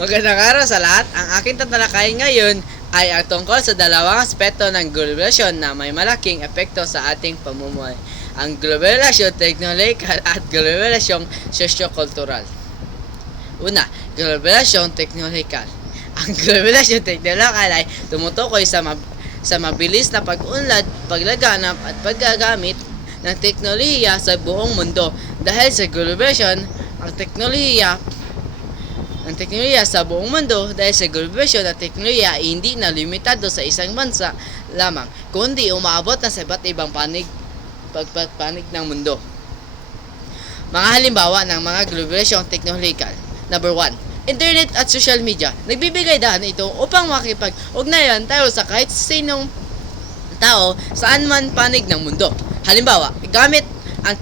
Magandang araw sa lahat. Ang aking tatalakayin ngayon ay ang tungkol sa dalawang aspeto ng globalisyon na may malaking epekto sa ating pamumuhay. Ang globalisyon technological at globalisyon socio-cultural. Una, globalisyon technological. Ang globalisyon technological ay tumutukoy sa mab- sa mabilis na pag-unlad, paglaganap at paggagamit ng teknolohiya sa buong mundo. Dahil sa globalisyon, ang teknolohiya teknolohiya sa buong mundo dahil sa globalisyon at teknolohiya ay hindi na limitado sa isang bansa lamang, kundi umaabot na sa iba't ibang panig pagpapanig ng mundo. Mga halimbawa ng mga globalisyon technological. Number 1. Internet at social media. Nagbibigay daan ito upang makipag-ugnayan tayo sa kahit sinong tao saan man panig ng mundo. Halimbawa, gamit ang,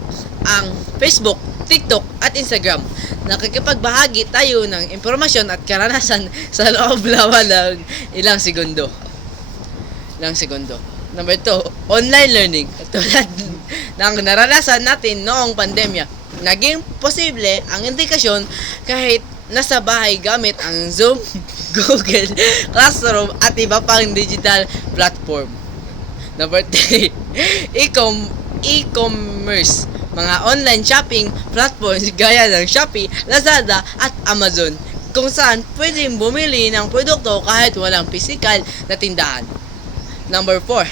ang Facebook, TikTok at Instagram. Nakikipagbahagi tayo ng impormasyon at karanasan sa loob lawan ng ilang segundo. Ilang segundo. Number 2, online learning. Tulad ng naranasan natin noong pandemya. Naging posible ang indikasyon kahit nasa bahay gamit ang Zoom, Google, Classroom at iba pang digital platform. Number 3, e-com e-commerce. Mga online shopping platforms gaya ng Shopee, Lazada at Amazon kung saan pwedeng bumili ng produkto kahit walang physical na tindahan. Number 4,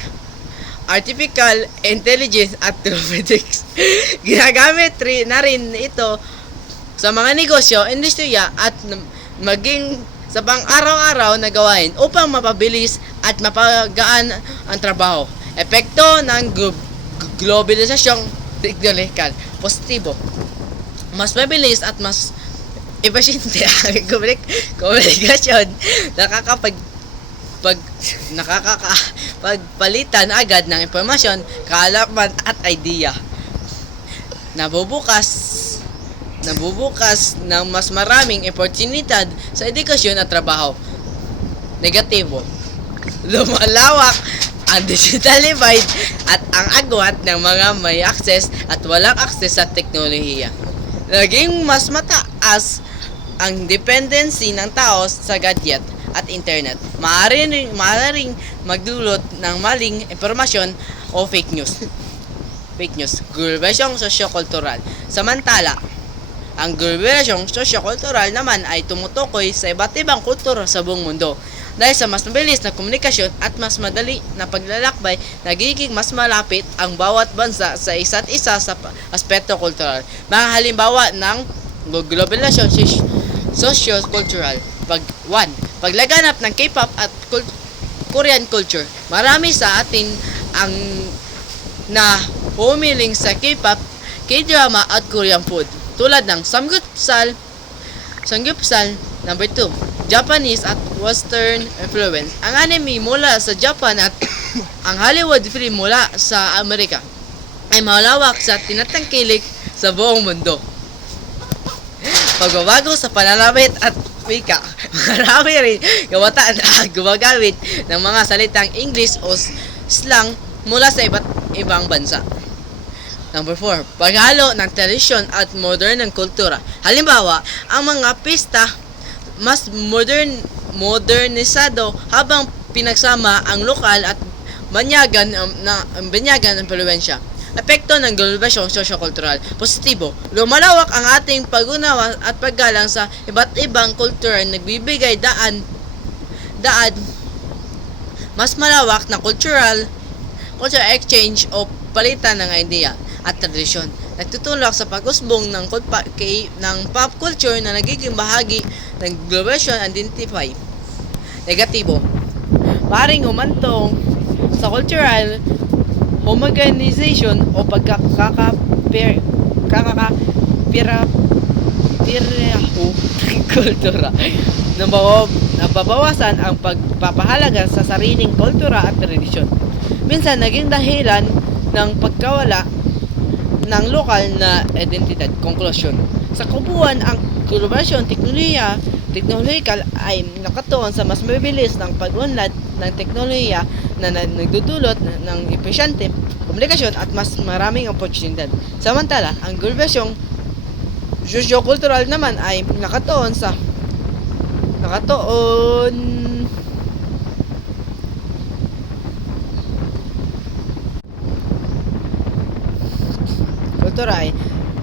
Artificial Intelligence at Robotics. Ginagamit rin na rin ito sa mga negosyo, industriya at maging sa pang-araw-araw na gawain upang mapabilis at mapagaan ang trabaho. Epekto ng glo- globalisasyong teknolikal. Positibo. Mas mabilis at mas efficiente ang komunik- komunikasyon. Nakakapag pag nakakaka pagpalitan agad ng impormasyon, kaalaman at idea. Nabubukas nabubukas ng mas maraming oportunidad sa edukasyon at trabaho. Negatibo. Lumalawak ang digital divide at ang agwat ng mga may access at walang access sa teknolohiya. Naging mas mataas ang dependency ng tao sa gadget at internet. Maaari ring, maaaring magdulot ng maling impormasyon o fake news. fake news. Globalisasyong sosyo-kultural. Samantala, ang globalisasyong sosyo-kultural naman ay tumutukoy sa iba't ibang kultura sa buong mundo. Dahil sa mas mabilis na komunikasyon at mas madali na paglalakbay, nagiging mas malapit ang bawat bansa sa isa't isa sa aspeto kultural. Mga halimbawa ng globalisasyon socio-cultural. Pag 1. Paglaganap ng K-pop at cul- Korean culture. Marami sa atin ang na humiling sa K-pop, K-drama at Korean food tulad ng samgyeopsal, samgyeopsal number 2, Japanese at Western influence. Ang anime mula sa Japan at ang Hollywood film mula sa Amerika ay malawak sa tinatangkilik sa buong mundo. Pagbabago sa pananamit at wika. Marami rin gawatan na gumagamit ng mga salitang English o slang mula sa iba't ibang bansa. Number 4, paghalo ng tradisyon at modern ng kultura. Halimbawa, ang mga pista mas modern modernisado habang pinagsama ang lokal at banyagan um, na banyagan ng impluwensya. Epekto ng globalisyon sosyo-kultural. Positibo, lumalawak ang ating pag-unawa at paggalang sa iba't ibang kultura nagbibigay daan daan mas malawak na cultural cultural exchange o palitan ng idea at tradisyon. Nagtutulak sa pag-usbong ng, kay, ng pop culture na nagiging bahagi ng globalisyon identify. Negatibo. Paring humantong sa cultural homogenization o pagkakakapir kakakapira piraho kultura. Nabaw, nababawasan ang pagpapahalaga sa sariling kultura at tradisyon. Minsan naging dahilan ng pagkawala ng lokal na identidad. Conclusion. Sa kabuuan, ang globalisyon, teknolohiya, technological ay nakatuon sa mas mabilis ng pag-unlad ng teknolohiya na na- nagdudulot na- ng epesyente komunikasyon at mas maraming oportunidad. Samantala, ang globalisasyong socio-cultural naman ay nakatuon sa nakatuon. Kultura ay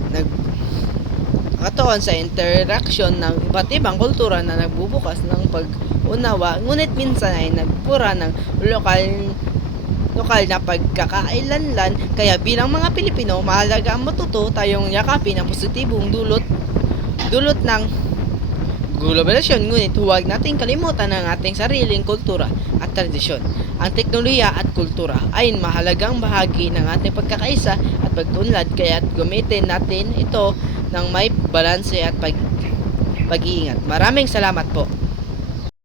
nag nakatuon sa interaction ng iba't ibang kultura na nagbubukas ng pag-unawa, ngunit minsan ay nagpura ng lokal lokal na pagkakailanlan. Kaya bilang mga Pilipino mahalaga ang matuto tayong yakapin ang positibong dulot dulot ng globalisyon ngunit huwag nating kalimutan ang ating sariling kultura at tradisyon. Ang teknolohiya at kultura ay mahalagang bahagi ng ating pagkakaisa pagtunlad kaya gamitin natin ito ng may balanse at pag pag-iingat. Maraming salamat po.